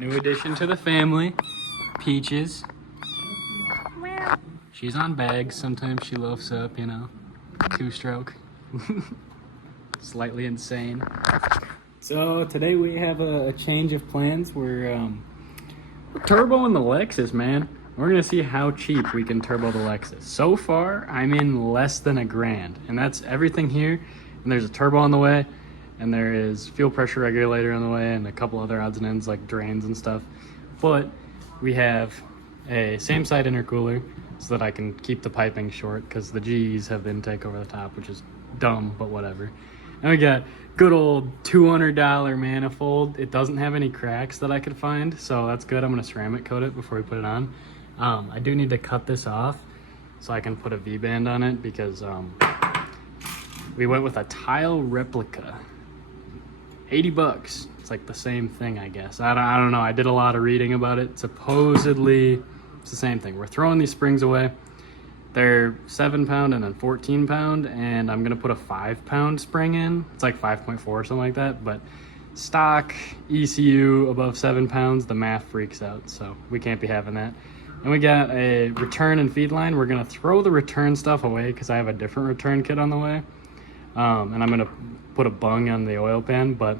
New addition to the family, Peaches. She's on bags. Sometimes she loafs up, you know, two-stroke. Slightly insane. So today we have a change of plans. We're turboing the Lexus, man. We're gonna see how cheap we can turbo the Lexus. So far, I'm in less than $1,000, and that's everything here. And there's a turbo on the way, and there is fuel pressure regulator on the way, and a couple other odds and ends like drains and stuff. But we have a same side intercooler so that I can keep the piping short because the G's have the intake over the top, which is dumb, but whatever. And we got good old $200 manifold. It doesn't have any cracks that I could find, so that's good. I'm gonna ceramic coat it before we put it on. I do need to cut this off so I can put a V-band on it because we went with a tile replica. 80 bucks. It's like the same thing, I guess. I don't know. I did a lot of reading about it. Supposedly, it's the same thing. We're throwing these springs away. They're 7-pound and then 14-pound, and I'm gonna put a 5-pound spring in. It's like 5.4 or something like that, but stock ECU above 7 pounds, the math freaks out, so we can't be having that. And we got a return and feed line. We're gonna throw the return stuff away because I have a different return kit on the way. And I'm gonna put a bung on the oil pan, but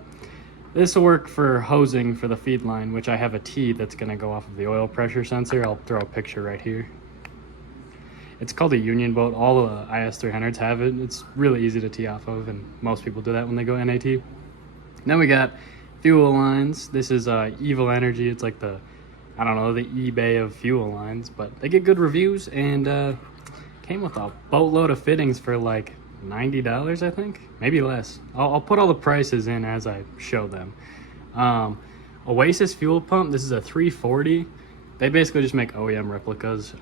this will work for hosing for the feed line, which I have a T that's gonna go off of the oil pressure sensor. I'll throw a picture right here. It's called a Union boat. All the IS300s have it. It's really easy to tee off of, and most people do that when they go NAT. Then we got fuel lines. This is Evil Energy. It's like the, I don't know, the eBay of fuel lines, but they get good reviews, and came with a boatload of fittings for like $90, I think, maybe less. I'll put all the prices in as I show them. Oasis fuel pump. This is a 340. They basically just make OEM replicas.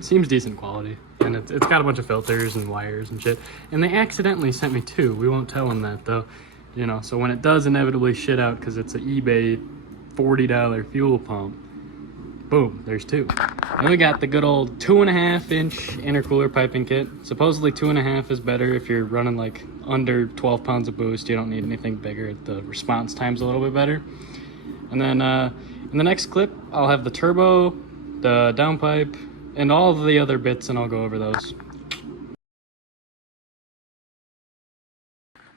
Seems decent quality, and it's got a bunch of filters and wires and shit. And they accidentally sent me 2. We won't tell them that though, you know. So when it does inevitably shit out because it's an eBay $40 fuel pump, boom, there's 2. And we got the good old 2.5-inch intercooler piping kit. Supposedly 2.5 is better if you're running like under 12 pounds of boost. You don't need anything bigger. The response time's a little bit better. And then in the next clip, I'll have the turbo, the downpipe, and all of the other bits, and I'll go over those.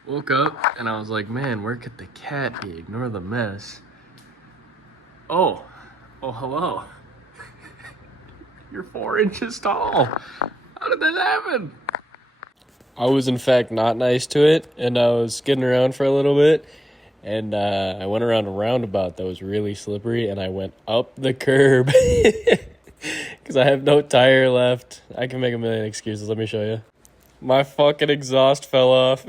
Woke up and I was like, man, where could the cat be? Ignore the mess. Oh, hello. You're 4 inches tall. How did that happen? I was in fact not nice to it, and I was skidding around for a little bit, and I went around a roundabout that was really slippery, and I went up the curb. Because I have no tire left. I can make a million excuses. Let me show you. My fucking exhaust fell off.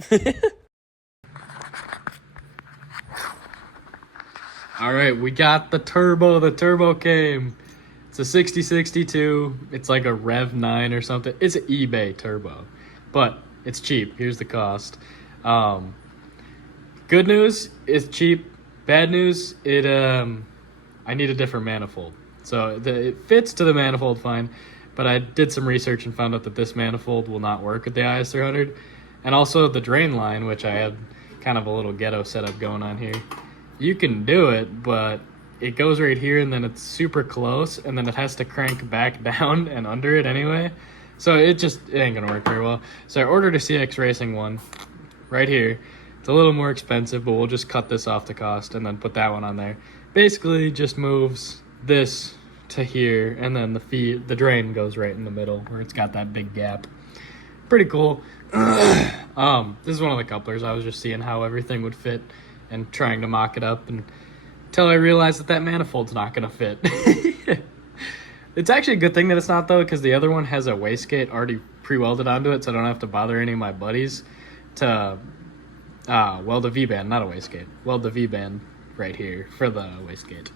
All right, we got the turbo. The turbo came. It's a 6062. It's like a Rev 9 or something. It's an eBay turbo, but it's cheap. Here's the cost. Good news, it's cheap. Bad news, I need a different manifold. So it fits to the manifold fine, but I did some research and found out that this manifold will not work with the IS300. And also the drain line, which I had kind of a little ghetto setup going on here. You can do it, but it goes right here and then it's super close, and then it has to crank back down and under it anyway. So it ain't gonna work very well. So I ordered a CX Racing one right here. It's a little more expensive, but we'll just cut this off the cost and then put that one on there. Basically just moves this to here, and then the drain goes right in the middle where it's got that big gap. Pretty cool. This is one of the couplers. I was just seeing how everything would fit and trying to mock it up until I realized that manifold's not gonna fit. It's actually a good thing that it's not though, because the other one has a wastegate already pre-welded onto it, so I don't have to bother any of my buddies to weld a V-band, not a wastegate. Weld the V-band right here for the wastegate.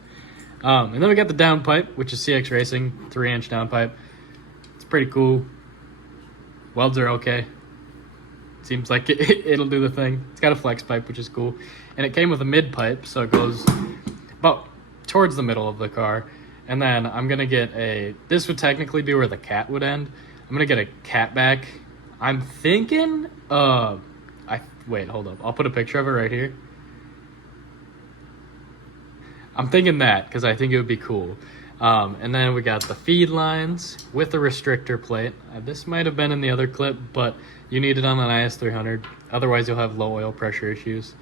And then we got the downpipe, which is CX Racing, 3-inch downpipe. It's pretty cool. Welds are okay. Seems like it'll do the thing. It's got a flex pipe, which is cool. And it came with a mid pipe, so it goes about towards the middle of the car. And then I'm going to get this would technically be where the cat would end. I'm going to get a cat back. I'm thinking, wait, hold up. I'll put a picture of it right here. I'm thinking that because I think it would be cool. And then we got the feed lines with a restrictor plate. This might have been in the other clip, but you need it on an IS300. Otherwise, you'll have low oil pressure issues.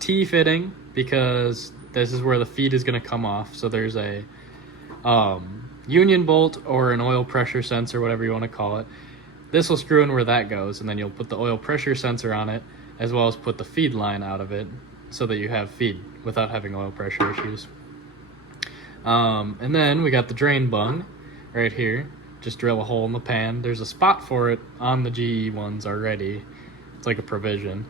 T-fitting, because this is where the feed is going to come off. So there's a union bolt or an oil pressure sensor, whatever you want to call it. This will screw in where that goes, and then you'll put the oil pressure sensor on it, as well as put the feed line out of it so that you have feed without having oil pressure issues. And then we got the drain bung right here. Just drill a hole in the pan. There's a spot for it on the GE ones already. It's like a provision.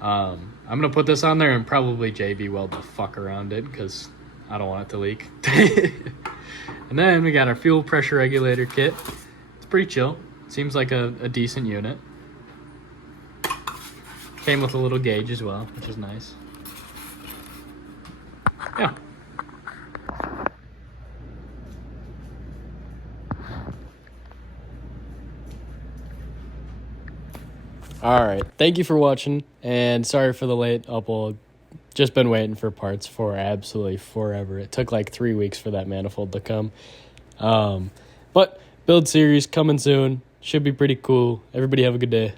I'm going to put this on there and probably JB weld the fuck around it because I don't want it to leak. And then we got our fuel pressure regulator kit. It's pretty chill. Seems like a decent unit. Came with a little gauge as well, which is nice. Yeah. All right. Thank you for watching, and sorry for the late upload. Just been waiting for parts for absolutely forever. It took like 3 weeks for that manifold to come. But build series coming soon. Should be pretty cool. Everybody have a good day.